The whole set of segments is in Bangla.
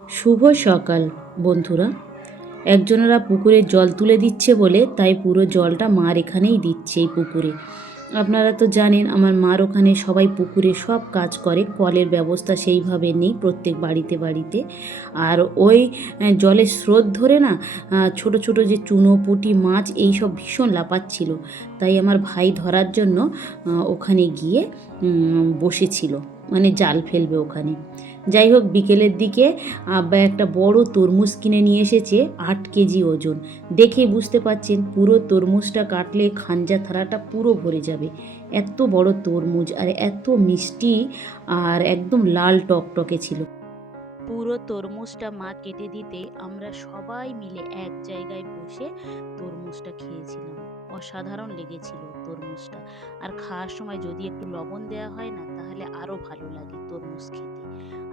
শুভ সকাল বন্ধুরা। একজনেরা পুকুরে জল তুলে দিচ্ছে বলে তাই পুরো জলটা মার এখানেই দিচ্ছে এই পুকুরে। আপনারা তো জানেন আমার মার ওখানে সবাই পুকুরে সব কাজ করে, কলের ব্যবস্থা সেইভাবে নেই প্রত্যেক বাড়িতে বাড়িতে। আর ওই জলের স্রোত ধরে না ছোট ছোট যে চুনো পুঁটি মাছ এই সব ভীষণ লাফাচ্ছিল, তাই আমার ভাই ধরার জন্য ওখানে গিয়ে বসেছিল, মানে জাল ফেলবে ওখানে। যাই হোক, বিকেলের দিকে আব্বা একটা বড় তরমুজ কিনে নিয়ে এসেছে, 8 কেজি ওজন। দেখে বুঝতে পাচ্ছেন পুরো তরমুজটা কাটলে খাঞ্জা থালাটা পুরো ভরে যাবে। এত বড় তরমুজ আর এত মিষ্টি, আর একদম লাল টকটকে ছিল। পুরো তরমুজটা মা কেটে দিতে আমরা সবাই মিলে এক জায়গায় বসে তরমুজটা খেয়েছিলাম। অসাধারণ লেগেছিল তরমুজটা। আর খাওয়ার সময় যদি একটু লবণ দেওয়া হয় না, তাহলে আরও ভালো লাগে তরমুজ খেতে।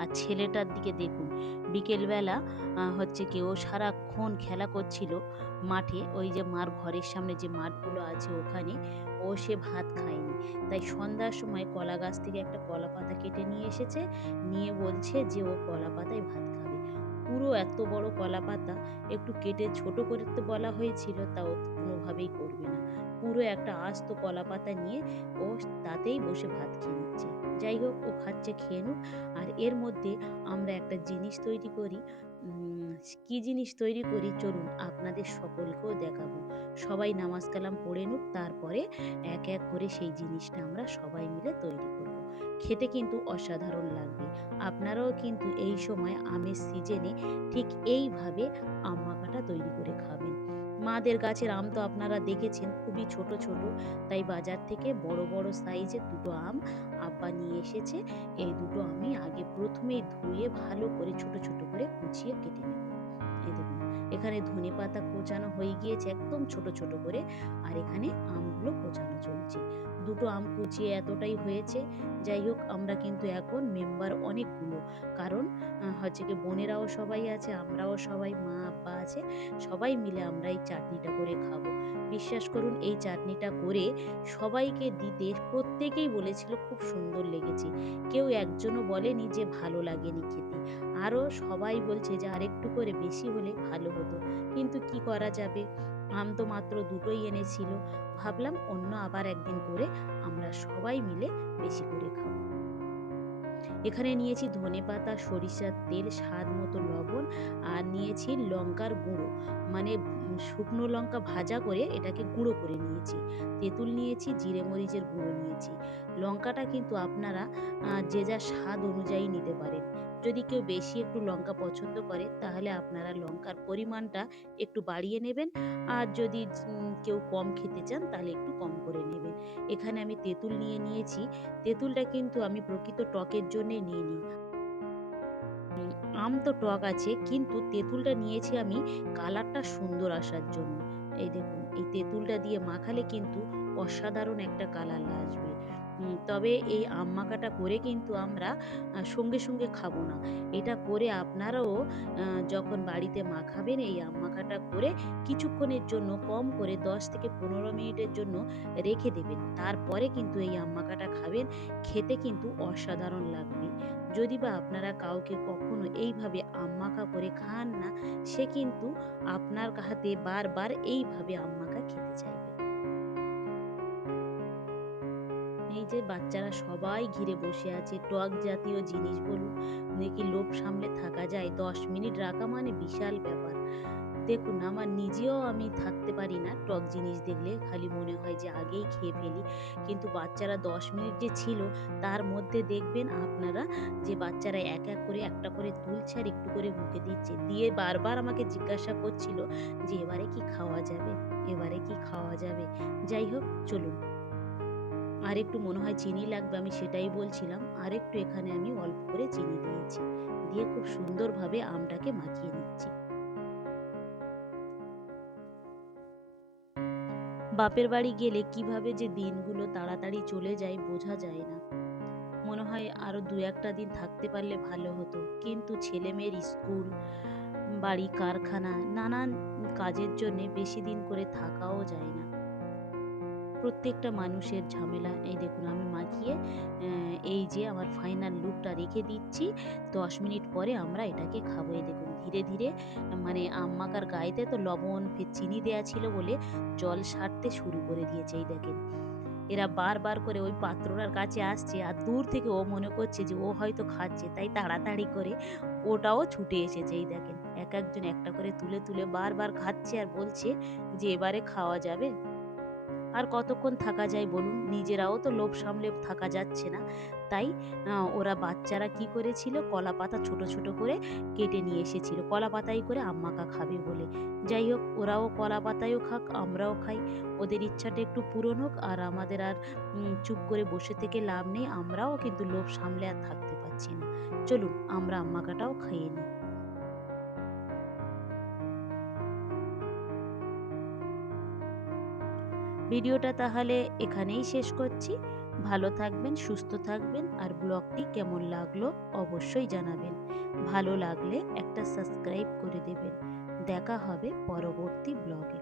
আর ছেলেটার দিকে দেখুন, বিকেলবেলা হচ্ছে কি ও সারাক্ষণ খেলা করছিল মাঠে, ওই যে মার ঘরের সামনে যে মাঠগুলো আছে ওখানে। ও সে ভাত খায়নি, তাই সন্ধ্যার সময় কলা গাছ থেকে একটা কলা পাতা কেটে নিয়ে এসেছে, নিয়ে বলছে যে ও কলা পাতায় ভাত খাবে। পুরো এত বড় কলা পাতা, একটু কেটে ছোট করতে বলা হয়েছিল, তাও কোনোভাবেই করবে না। পুরো একটা আস্ত কলা পাতা নিয়ে ও তাতেই বসে ভাত খেয়ে নিচ্ছে। যাই হোক, ও খাচ্ছে, খেয়ে নুক। আর এর মধ্যে আমরা একটা জিনিস তৈরি করি। কি জিনিস তৈরি করি চলুন আপনাদের সকলকেও দেখাবো। সবাই নামাজ কালাম পড়ে নুক, তারপরে এক এক করে সেই জিনিসটা আমরা সবাই মিলে তৈরি করব। খেতে কিন্তু অসাধারণ লাগবে। আপনারাও কিন্তু এই সময় আমের সিজনে ঠিক এইভাবে আম মাখাটা তৈরি করে খাবেন। মাদের গাছের আম তো আপনারা দেখেছেন, খুবই ছোট ছোট, তাই বাজার থেকে বড় বড় সাইজের দুটো আম আব্বা নিয়ে এসেছে। এই দুটো আমি আগে প্রথমেই ধুয়ে ভালো করে ছোট ছোট করে কুচিয়ে কেটে নেব। এই দেখুন, এখানে ধনেপাতা কোচানো হয়ে গিয়েছে একদম ছোট ছোট করে, আর এখানে আমগুলো কোচানো চলছে। দুটো আম কুচিয়ে এতটাই হয়েছে। যাই হোক, আমরা কিন্তু এখন মেম্বার অনেকগুলো, কারণ হচ্ছে কি বোনেরাও সবাই আছে, আমরাও সবাই, মা আব্বা আছে, সবাই মিলে আমরা এই চাটনিটা করে খাবো। বিশ্বাস করুন, এই চাটনিটা করে সবাইকে দিতে প্রত্যেকেই বলেছিল খুব সুন্দর লেগেছে। কেউ একজনও বলেনি যে ভালো লাগেনি খেতে। আরও সবাই বলছে যে আরেকটু করে বেশি হলে ভালো হতো, কিন্তু কি করা যাবে, আম তো মাত্র দুটোই এনেছিল। ভাবলাম অন্য আবার একদিন করে আমরা সবাই মিলে বেশি করে খাবো। এখানে নিয়েছি ধনেপাতা, সরিষার তেল, স্বাদ মতো লবণ, আর নিয়েছি লঙ্কার গুঁড়ো, মানে শুকনো লঙ্কা ভাজা করে এটাকে গুঁড়ো করে নিয়েছি। তেঁতুল নিয়েছি, জিরে মরিচের গুঁড়ো নিয়েছি। লঙ্কাটা কিন্তু আপনারা যে যার স্বাদ অনুযায়ী নিতে পারেন। যদি কেউ বেশি একটু লঙ্কা পছন্দ করে, তাহলে আপনারা লঙ্কার পরিমাণটা একটু বাড়িয়ে নেবেন। আর যদি কেউ কম খেতে চান, তাহলে একটু কম করে নেবেন। এখানে আমি তেঁতুল নিয়ে নিয়েছি। তেঁতুলটা কিন্তু আমি প্রকৃত টকের জন্যে নিইনি। আম তো টক আছে, কিন্তু তেঁতুলটা নিয়েছি আমি কালারটা সুন্দর আসার জন্য। এই দেখুন, এই তেঁতুলটা দিয়ে মাখালে কিন্তু অসাধারণ একটা কালার আসবে। তবে এই আম মাখাটা করে কিন্তু আমরা সঙ্গে সঙ্গে খাবো না। এটা করে আপনারাও যখন বাড়িতে মাখাবেন, এই আম মাখাটা করে কিছুক্ষণের জন্য কম করে 10 থেকে 15 মিনিটের জন্য রেখে দেবেন। তারপরে কিন্তু এই আম মাখাটা খাবেন, খেতে কিন্তু অসাধারণ লাগবে। যদি বা আপনারা কাউকে কখনো এইভাবে আম মাখা করে খান না, সে কিন্তু আপনার হাতে বারবার এইভাবে আম মাখা খেতে চাইবে। এই যে বাচ্চারা সবাই ঘিরে বসে আছে, টক জাতীয় জিনিস বলুন নাকি লোভ সামলে থাকা যায়? 10 মিনিট রাখা মানে বিশাল ব্যাপার। দেখুন, আমার নিজেও আমি থাকতে পারি না, টক জিনিস দেখলে খালি মনে হয় যে আগেই খেয়ে ফেলি। কিন্তু বাচ্চারা 10 মিনিট যে ছিল, তার মধ্যে দেখবেন আপনারা যে বাচ্চারা এক এক করে একটা করে তুলছে আর একটু করে মুখে দিচ্ছে, দিয়ে বারবার আমাকে জিজ্ঞাসা করছিল যে এবারে কি খাওয়া যাবে, এবারে কি খাওয়া যাবে। যাই হোক, চলুন। আর একটু মনে হয় চিনি লাগবে, আমি সেটাই বলছিলাম। আর একটু এখানে আমি অল্প করে চিনি দিয়েছি, দিয়ে খুব সুন্দরভাবে আমটাকে মাখিয়ে নিচ্ছি। বাপের বাড়ি গেলে কিভাবে যে দিনগুলো তাড়াতাড়ি চলে যায় বোঝা যায় না। মনে হয় আরো দু একটা দিন থাকতে পারলে ভালো হতো, কিন্তু ছেলে মেয়ের স্কুল, বাড়ি, কারখানা, নানান কাজের জন্য বেশি দিন করে থাকাও যায় না। প্রত্যেকটা মানুষের ঝামেলা। এই দেখুন আমি মাখিয়ে এই যে আমার ফাইনাল লুকটা রেখে দিচ্ছি। 10 মিনিট পরে আমরা এটাকে খাবো। এই দেখুন ধীরে ধীরে মানে আম মাখার গায়েতে তো লবণ ফের চিনি দেয়া ছিল বলে জল ছাড়তে শুরু করে দিয়েছে। এই দেখেন এরা বারবার করে ওই পাত্রটার কাছে আসছে আর দূর থেকে ও মনে করছে যে ও হয়তো খাচ্ছে, তাই তাড়াতাড়ি করে ওটাও ছুটে এসেছে। এই দেখেন এক একজন একটা করে তুলে তুলে বারবার খাচ্ছে আর বলছে যে এবারে খাওয়া যাবে। আর কতক্ষণ থাকা যায় বলুন? নিজেরাও তো লোভ সামলে থাকা যাচ্ছে না। তাই ওরা বাচ্চারা কি করেছিল, কলাপাতা ছোট ছোট করে কেটে নিয়ে এসেছিল। কলাপাতায় করে আম মাখা খাবে বলে। যাই হোক ওরাও কলাপাতায়ও খাক, আমরাও খাই। ওদের ইচ্ছাটা একটু পূরণ হোক, আর আমাদের আর চুপ করে বসে থেকে লাভ নেই। আমরাও কিন্তু লোভ সামলে আর থাকতে পারছি না। চলুন আমরা আম মাখাটাও খেয়ে নিই। ভিডিওটা তাহলে এখানেই শেষ করছি। ভালো থাকবেন, সুস্থ থাকবেন, আর ব্লগটি কেমন লাগলো অবশ্যই জানাবেন। ভালো লাগলে একটা সাবস্ক্রাইব করে দেবেন। দেখা হবে পরবর্তী ব্লগে।